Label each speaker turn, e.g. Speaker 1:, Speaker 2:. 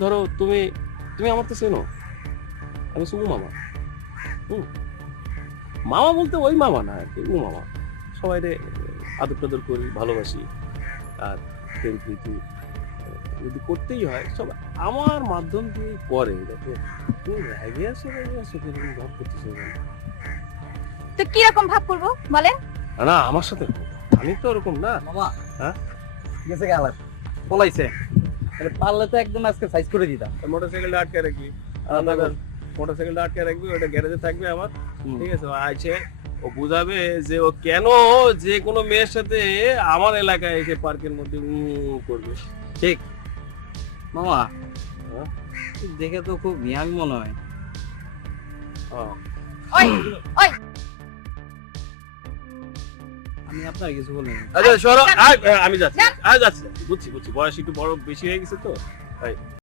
Speaker 1: ধরো তুমি তুমি আমার তো চেনো। আমি শুভ মামা। হুম। মামা বলতে ওই মামা না আর কি ও মামা। সবাই রে আদর টাদর করি ভালোবাসি। আর প্রেম প্রীতি যদি করতেই হয় সব আমার মাধ্যম দিয়ে করে দেখো। তুমি রেগে আসো রেগে আসো কীরকম ভাব করতেছো?
Speaker 2: তো কীরকম ভাব করব বলেন?
Speaker 1: না আমার সাথে আমি তো ওরকম না।
Speaker 3: মামা
Speaker 1: হ্যাঁ?
Speaker 3: গেছে গেল পলাইছে। পারলে তো একদম আজকে সাইজ করে দিতাম।
Speaker 1: মোটরসাইকেলটা আটকে রাখবি। মোটরসাইকেলটা আটকে রাখবি ওটা গ্যারেজে থাকবে আমার। ঠিক আছে ও আছে ও বুঝাবে যে ও কেন যে কোনো মেয়ের সাথে আমার এলাকায় এসে পার্কের মধ্যে করবে।
Speaker 3: মামা
Speaker 1: হ্যাঁ?
Speaker 3: দেখে তো খুব ইয়াং মনে হয়।
Speaker 2: ওই ওই
Speaker 3: আপনার কিছু বলিনি।
Speaker 1: আচ্ছা সরো
Speaker 2: যান।
Speaker 1: আমি যাচ্ছি। আমি যাচ্ছি। বুঝছি বুঝছি। বয়স একটু বড় বেশি হয়ে গেছে তো? তাই।